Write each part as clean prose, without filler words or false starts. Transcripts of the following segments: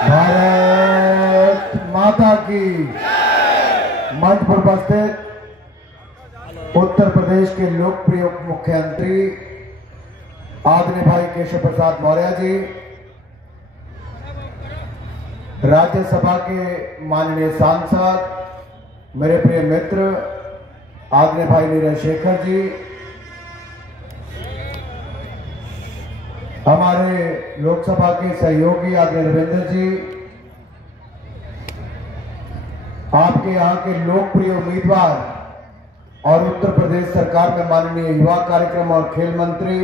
भारत माता की। मंच पर उपस्थित उत्तर प्रदेश के लोकप्रिय उप मुख्यमंत्री आदरणीय भाई केशव प्रसाद मौर्य जी, राज्यसभा के माननीय सांसद, मेरे प्रिय मित्र आदरणीय भाई नीरज शेखर जी, हमारे लोकसभा के सहयोगी आदरणीय रविंद्र जी, आपके यहाँ के लोकप्रिय उम्मीदवार और उत्तर प्रदेश सरकार में माननीय युवा कार्यक्रम और खेल मंत्री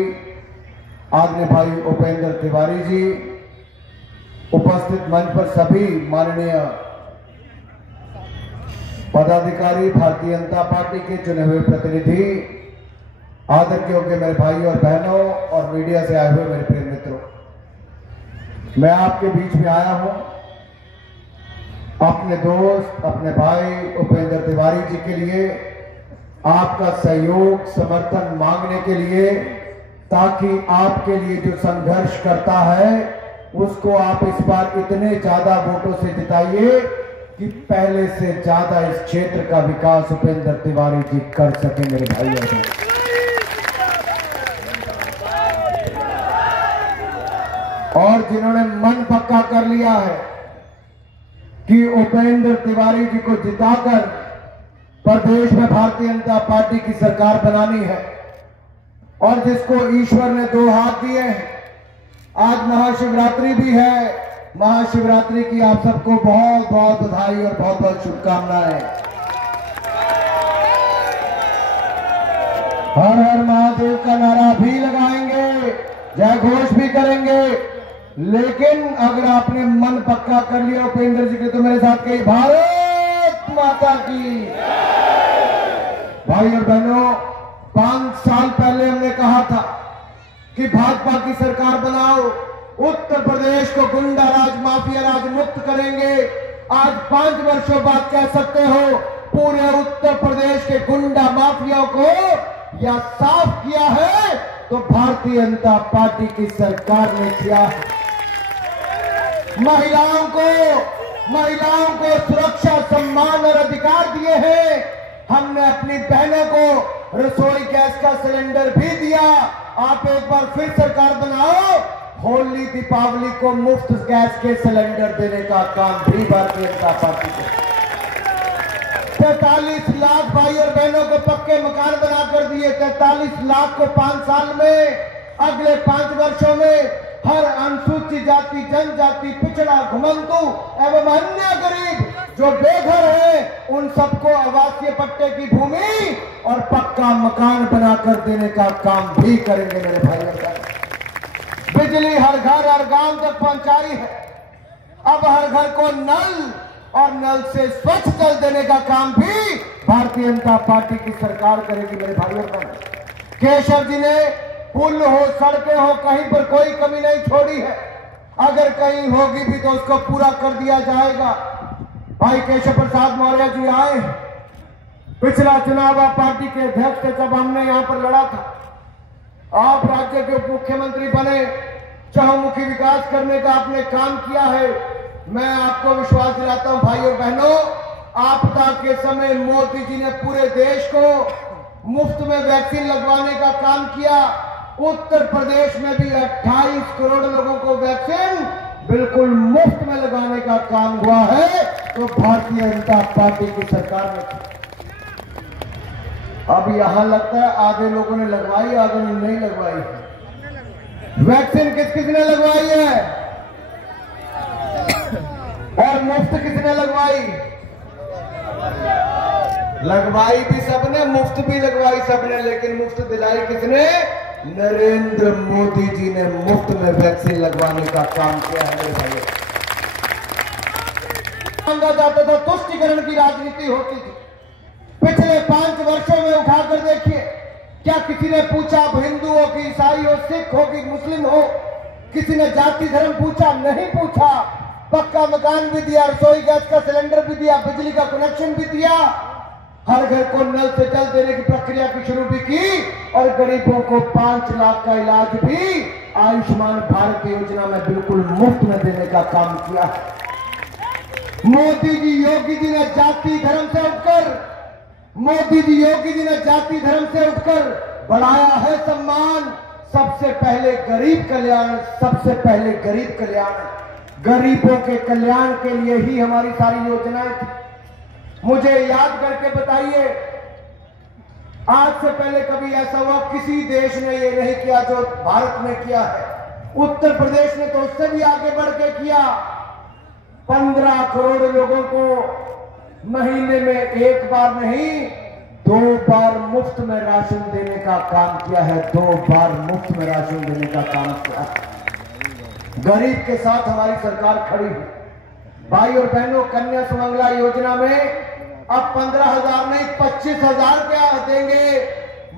आदरणीय भाई उपेंद्र तिवारी जी, उपस्थित मंच पर सभी माननीय पदाधिकारी, भारतीय जनता पार्टी के चुने हुए प्रतिनिधि, आदर के योग्य मेरे भाई और बहनों और मीडिया से आए हुए मेरे प्रिय मित्रों, मैं आपके बीच में आया हूं अपने दोस्त, अपने भाई उपेंद्र तिवारी जी के लिए आपका सहयोग, समर्थन मांगने के लिए, ताकि आपके लिए जो संघर्ष करता है उसको आप इस बार इतने ज्यादा वोटों से जिताइए कि पहले से ज्यादा इस क्षेत्र का विकास उपेंद्र तिवारी जी कर सके मेरे भाई और बहन। और जिन्होंने मन पक्का कर लिया है कि उपेंद्र तिवारी जी को जिताकर प्रदेश में भारतीय जनता पार्टी की सरकार बनानी है, और जिसको ईश्वर ने दो हाथ दिए हैं, आज महाशिवरात्रि भी है, महाशिवरात्रि की आप सबको बहुत बहुत बधाई और बहुत बहुत शुभकामनाएं। हर हर महादेव का नारा भी लगाएंगे, जय घोष भी करेंगे, लेकिन अगर आपने मन पक्का कर लिया उपेंद्र जी के, तो मेरे साथ कही भारत माता की। भाई और बहनों, 5 साल पहले हमने कहा था कि भाजपा की सरकार बनाओ, उत्तर प्रदेश को गुंडा राज, माफिया राज मुक्त करेंगे। आज 5 वर्षों बाद कह सकते हो पूरे उत्तर प्रदेश के गुंडा माफियाओं को या साफ किया है तो भारतीय जनता पार्टी की सरकार ने किया है। महिलाओं को सुरक्षा, सम्मान और अधिकार दिए हैं। हमने अपनी बहनों को रसोई गैस का सिलेंडर भी दिया। आप एक बार फिर सरकार बनाओ, होली दीपावली को मुफ्त गैस के सिलेंडर देने का काम भी भारतीय जनता पार्टी को। 43 लाख भाई और बहनों को पक्के मकान बनाकर दिए। 43 लाख को 5 साल में, अगले 5 वर्षों में हर अनुसूचित जाति, जनजाति, पिछड़ा, घुमंतु एवं अन्य गरीब जो बेघर है, उन सबको आवासीय पट्टे की भूमि और पक्का मकान बनाकर देने का काम भी करेंगे मेरे भाई और बहन। बिजली हर घर हर गांव तक पहुंचाई है। अब हर घर को नल और नल से स्वच्छ जल देने का काम भी भारतीय जनता पार्टी की सरकार करेगी मेरे भाई और बहन। केशव जी ने पुल हो, सड़कें हो, कहीं पर कोई कमी नहीं छोड़ी है। अगर कहीं होगी भी तो उसको पूरा कर दिया जाएगा। भाई केशव प्रसाद मौर्य जी आए, पिछला चुनाव आप पार्टी के अध्यक्ष थे जब हमने यहां पर लड़ा था। आप राज्य के उप मुख्यमंत्री बने, चहुमुखी विकास करने का आपने काम किया है। मैं आपको विश्वास दिलाता हूं भाई और बहनों, आपदा के समय मोदी जी ने पूरे देश को मुफ्त में वैक्सीन लगवाने का काम किया। उत्तर प्रदेश में भी 28 करोड़ लोगों को वैक्सीन बिल्कुल मुफ्त में लगाने का काम हुआ है, तो भारतीय जनता पार्टी की सरकार ने। अब यहां लगता है आधे लोगों ने लगवाई, आधे ने नहीं लगवाई। वैक्सीन किस किसने लगवाई है और मुफ्त किसने लगवाई? लगवाई भी सबने, मुफ्त भी लगवाई सबने, लेकिन मुफ्त दिलाई किसने? नरेंद्र मोदी जी ने मुफ्त में वैक्सीन लगवाने का काम किया है मेरे भाई। मांगा जाता था, तुष्टीकरण की राजनीति होती थी। पिछले 5 वर्षों में उठाकर देखिए, क्या किसी ने पूछा आप हिंदू हो कि ईसाई हो, सिख हो कि मुस्लिम हो? किसी ने जाति धर्म पूछा? नहीं पूछा। पक्का मकान भी दिया, रसोई गैस का सिलेंडर भी दिया, बिजली का कनेक्शन भी दिया, हर घर को नल से जल देने की प्रक्रिया की शुरू भी की, और गरीबों को 5 लाख का इलाज भी आयुष्मान भारत योजना में बिल्कुल मुफ्त में देने का काम किया है। मोदी जी योगी जी ने जाति धर्म से उठकर बढ़ाया है सम्मान। सबसे पहले गरीब कल्याण, गरीबों के कल्याण के लिए ही हमारी सारी योजनाएं थी। मुझे याद करके बताइए, आज से पहले कभी ऐसा हुआ किसी देश ने ये नहीं किया जो भारत में किया है। उत्तर प्रदेश ने तो उससे भी आगे बढ़ के किया। 15 करोड़ लोगों को महीने में एक बार नहीं 2 बार मुफ्त में राशन देने का काम किया है। 2 बार मुफ्त में राशन देने का काम किया है। गरीब के साथ हमारी सरकार खड़ी है। भाई और बहनों, कन्या सुमंगला योजना में अब 15,000 नहीं 25,000 रुपया देंगे।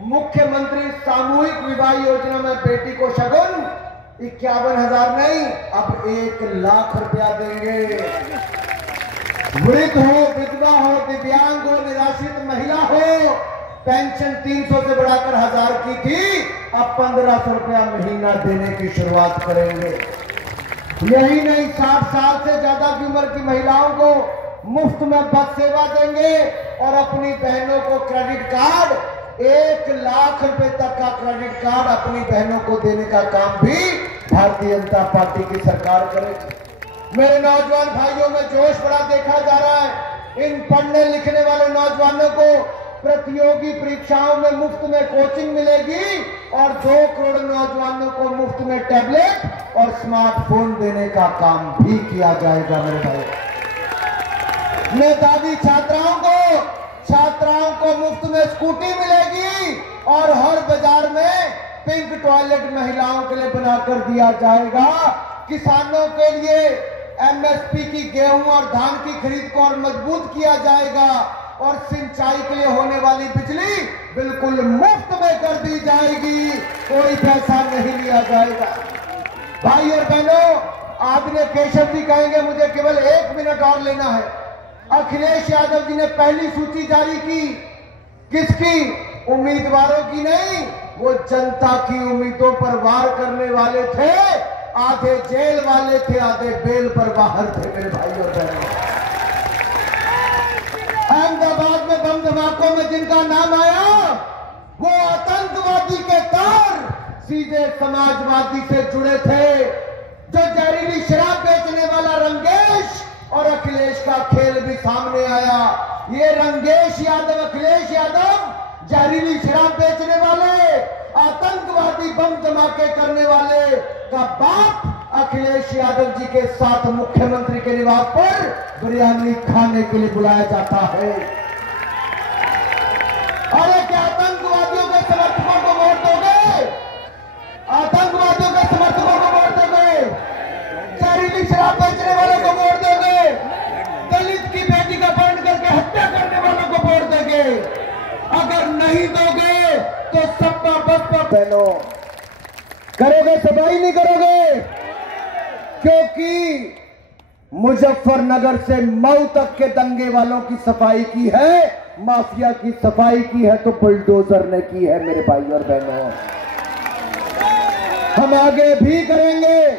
मुख्यमंत्री सामूहिक विवाह योजना में बेटी को शगुन 51,000 नहीं, अब 1 लाख रुपया देंगे। वृद्ध हो, विधवा हो, दिव्यांग हो, निराश्रित महिला हो, पेंशन 300 से बढ़ाकर 1000 की थी, अब 1500 रुपया महीना देने की शुरुआत करेंगे। यही नहीं, 60 साल से ज्यादा की उम्र की महिलाओं को मुफ्त में बस सेवा देंगे और अपनी बहनों को क्रेडिट कार्ड 1 लाख रुपए तक का क्रेडिट कार्ड अपनी बहनों को देने का काम भी भारतीय जनता पार्टी की सरकार करेगी। मेरे नौजवान भाइयों में जोश बड़ा देखा जा रहा है। इन पढ़ने लिखने वाले नौजवानों को प्रतियोगी परीक्षाओं में मुफ्त में कोचिंग मिलेगी और 2 करोड़ नौजवानों को मुफ्त में टैबलेट और स्मार्टफोन देने का काम भी किया जाएगा। मेरे भाई, मेधावी छात्राओं को मुफ्त में स्कूटी मिलेगी और हर बाजार में पिंक टॉयलेट महिलाओं के लिए बनाकर दिया जाएगा। किसानों के लिए एमएसपी की गेहूं और धान की खरीद को और मजबूत किया जाएगा और सिंचाई के लिए होने वाली बिजली बिल्कुल मुफ्त में कर दी जाएगी, कोई पैसा नहीं लिया जाएगा। भाई और बहनों, आदरणीय केशव जी कहेंगे मुझे केवल 1 मिनट और लेना है। अखिलेश यादव जी ने पहली सूची जारी की, किसकी? उम्मीदवारों की नहीं, वो जनता की उम्मीदों पर वार करने वाले थे। आधे जेल वाले थे, आधे बेल पर बाहर थे। मेरे भाई और बहनों, अहमदाबाद में बम धमाकों में जिनका नाम आया वो आतंकवादी के तार सीधे समाजवादी से जुड़े थे। जो जहरीली शराब बेचने वाला रंगेश और अखिलेश का खेल भी सामने आया। ये रंगेश यादव, अखिलेश यादव जहरीली शराब बेचने वाले, आतंकवादी बम धमाके करने वाले का बाप अखिलेश यादव जी के साथ मुख्यमंत्री के निवास पर बिरयानी खाने के लिए बुलाया जाता है। अरे क्या आतंकवादियों के समर्थकों को वोट दोगे? आतंकवादियों के समर्थकों को वोट दोगे? जहरीली शराब बेचने वालों को वोट दोगे? दलित की बेटी का अपहरण करके हत्या करने वालों को वोट दोगे? अगर नहीं दोगे तो सपा बसपा बहनों करोगे, सफाई नहीं करोगे, क्योंकि मुजफ्फरनगर से मऊ तक के दंगे वालों की सफाई की है, माफिया की सफाई की है तो बुलडोजर ने की है। मेरे भाई और बहनों, हम आगे भी करेंगे।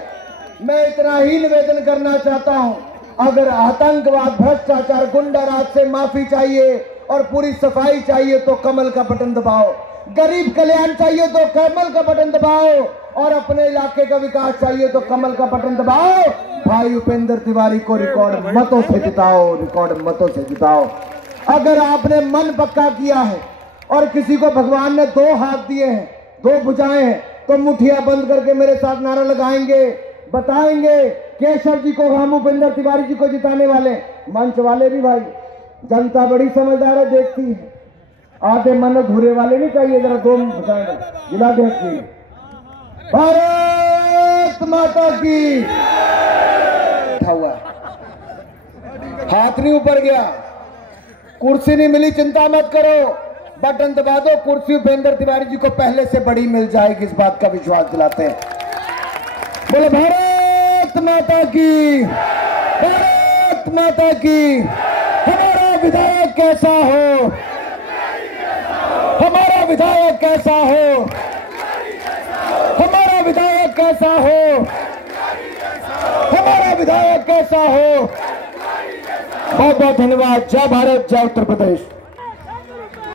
मैं इतना ही निवेदन करना चाहता हूं, अगर आतंकवाद, भ्रष्टाचार, गुंडाराज से माफी चाहिए और पूरी सफाई चाहिए तो कमल का बटन दबाओ। गरीब कल्याण चाहिए तो कमल का बटन दबाओ और अपने इलाके का विकास चाहिए तो कमल का बटन दबाओ। भाई उपेंद्र तिवारी को रिकॉर्ड मतों से जिताओ, रिकॉर्ड मतों से जिताओ। अगर आपने मन पक्का किया है और किसी को भगवान ने 2 हाथ दिए हैं, 2 भुजाएं हैं, तो मुठिया बंद करके मेरे साथ नारा लगाएंगे, बताएंगे केशव जी को, हम उपेंद्र तिवारी जी को जिताने वाले। मंच वाले भी भाई, जनता बड़ी समझदार है, देखती है। आधे मन धुरे वाले नहीं चाहिए, जरा 2 भुजाएं जिला देखती। भारत माता की। हुआ हाथ नहीं ऊपर गया, कुर्सी नहीं मिली, चिंता मत करो, बटन दबा दो, कुर्सी उपेंद्र तिवारी जी को पहले से बड़ी मिल जाएगी, इस बात का विश्वास दिलाते हैं। बोले भारत माता की, भारत माता की। हमारा विधायक कैसा हो, हमारा विधायक कैसा हो, हमारा विधायक कैसा जैसा हो, हमारा विधायक कैसा हो। बहुत बहुत धन्यवाद। जय भारत, जय उत्तर प्रदेश।